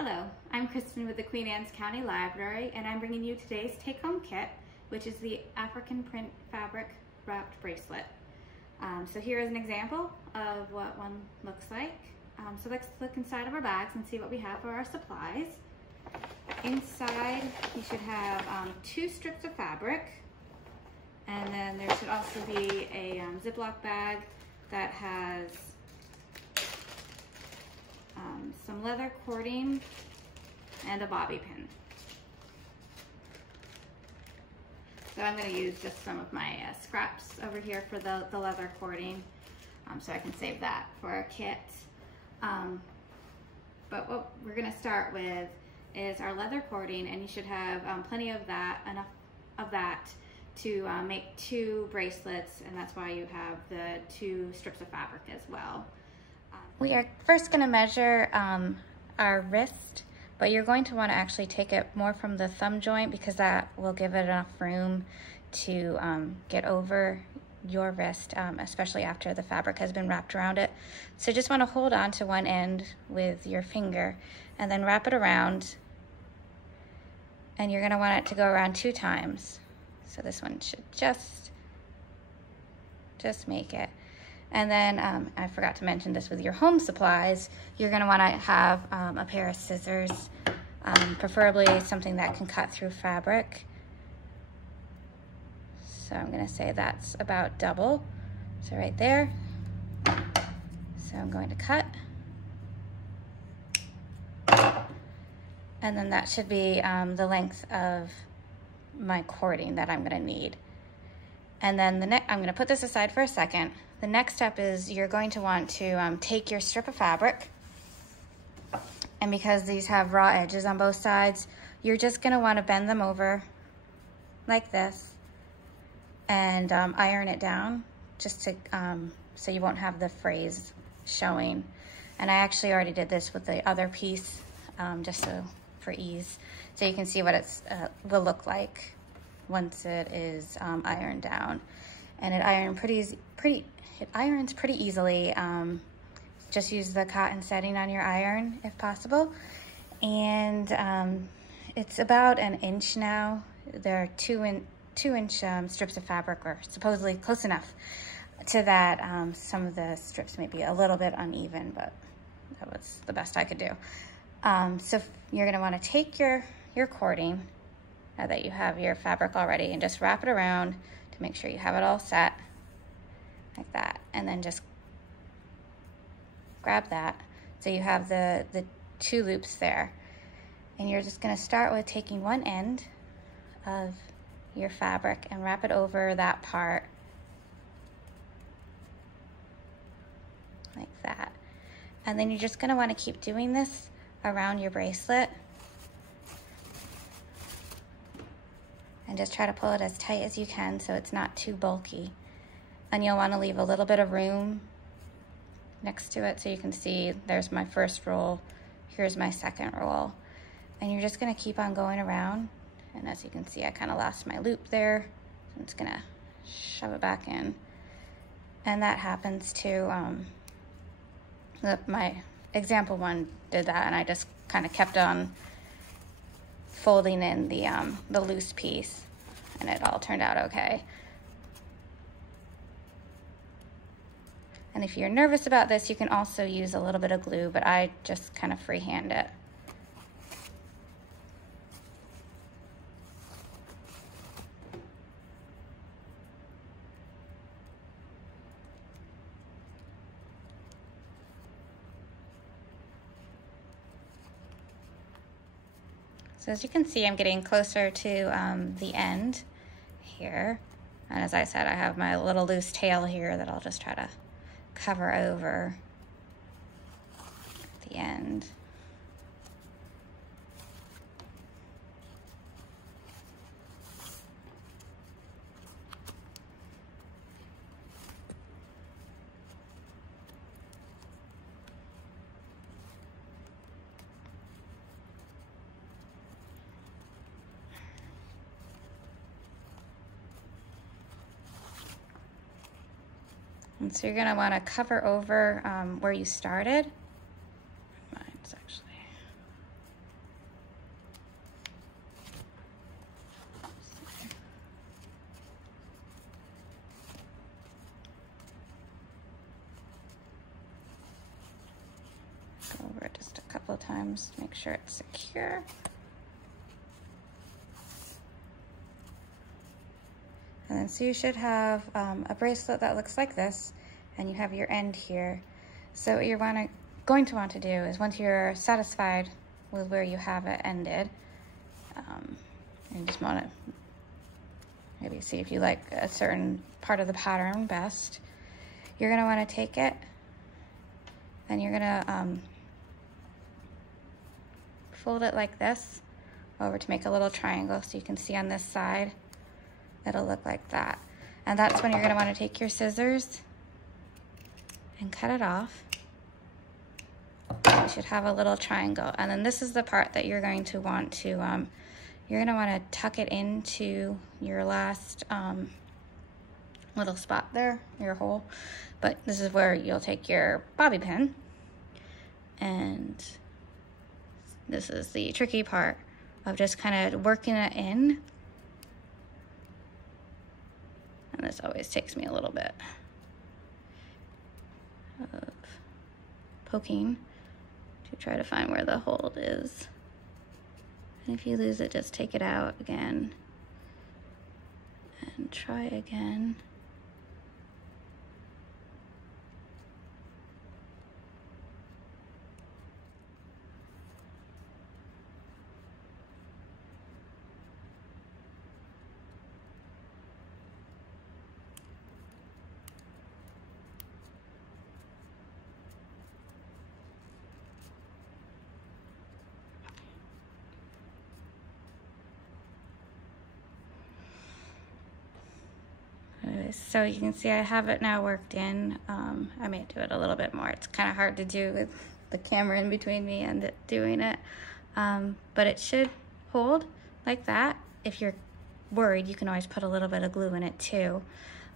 Hello, I'm Kristen with the Queen Anne's County Library, and I'm bringing you today's take-home kit, which is the African print fabric wrapped bracelet. So here is an example of what one looks like. So let's look inside of our bags and see what we have for our supplies. Inside, you should have 2 strips of fabric, and then there should also be a Ziploc bag that has some leather cording and a bobby pin. So I'm going to use just some of my scraps over here for the leather cording, so I can save that for our kit. But what we're going to start with is our leather cording, and you should have plenty of that, enough of that to make 2 bracelets, and that's why you have the 2 strips of fabric as well. We are first going to measure our wrist, but you're going to want to actually take it more from the thumb joint because that will give it enough room to get over your wrist, especially after the fabric has been wrapped around it. So just want to hold on to one end with your finger and then wrap it around, and you're going to want it to go around 2 times. So this one should just make it. And then I forgot to mention this with your home supplies, you're going to want to have a pair of scissors, preferably something that can cut through fabric. So I'm going to say that's about double. So right there. So I'm going to cut. And then that should be the length of my cording that I'm going to need. And then I'm going to put this aside for a second. The next step is you're going to want to take your strip of fabric, and because these have raw edges on both sides, you're just going to want to bend them over like this and iron it down just to so you won't have the frays showing. And I actually already did this with the other piece just so for ease, so you can see what it will look like once it is ironed down. And it irons pretty easily. Just use the cotton setting on your iron if possible. And it's about 1 inch now. There are 2-inch strips of fabric, or supposedly close enough to that. Some of the strips may be a little bit uneven, but that was the best I could do. So you're gonna wanna take your cording, now that you have your fabric already, and just wrap it around to make sure you have it all set like that, and then just grab that so you have the 2 loops there. And you're just going to start with taking one end of your fabric and wrap it over that part like that, and then you're just going to want to keep doing this around your bracelet. And just try to pull it as tight as you can so it's not too bulky. And you'll want to leave a little bit of room next to it so you can see there's my first roll, here's my second roll. And you're just going to keep on going around. And as you can see, I kind of lost my loop there. So I'm just going to shove it back in. And that happens to, my example one did that, and I just kind of kept on folding in the loose piece, and it all turned out okay. And if you're nervous about this, you can also use a little bit of glue, but I just kind of freehand it. So as you can see, I'm getting closer to the end here. And as I said, I have my little loose tail here that I'll just try to cover over at the end. And so you're going to want to cover over where you started. Mine's actually over it just a couple of times to make sure it's secure. And then so you should have a bracelet that looks like this, and you have your end here. So what you're going to want to do is, once you're satisfied with where you have it ended, you just want to maybe see if you like a certain part of the pattern best. You're going to want to take it and you're going to fold it like this over to make a little triangle, so you can see on this side it'll look like that. And that's when you're going to want to take your scissors and cut it off. You should have a little triangle, and then this is the part that you're going to want to you're going to want to tuck it into your last little spot there, your hole. But this is where you'll take your bobby pin, and this is the tricky part of just kind of working it in. And this always takes me a little bit of poking to try to find where the hold is. And if you lose it, just take it out again and try again. So you can see I have it now worked in. I may do it a little bit more. It's kind of hard to do with the camera in between me and doing it. But it should hold like that. If you're worried, you can always put a little bit of glue in it too.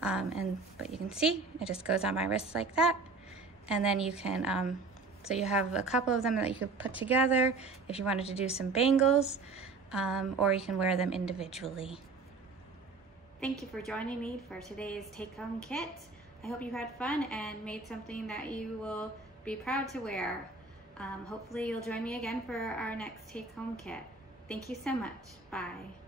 But you can see it just goes on my wrist like that. And then you can, so you have a couple of them that you could put together if you wanted to do some bangles, or you can wear them individually. Thank you for joining me for today's take-home kit. I hope you had fun and made something that you will be proud to wear. Hopefully you'll join me again for our next take-home kit. Thank you so much. Bye.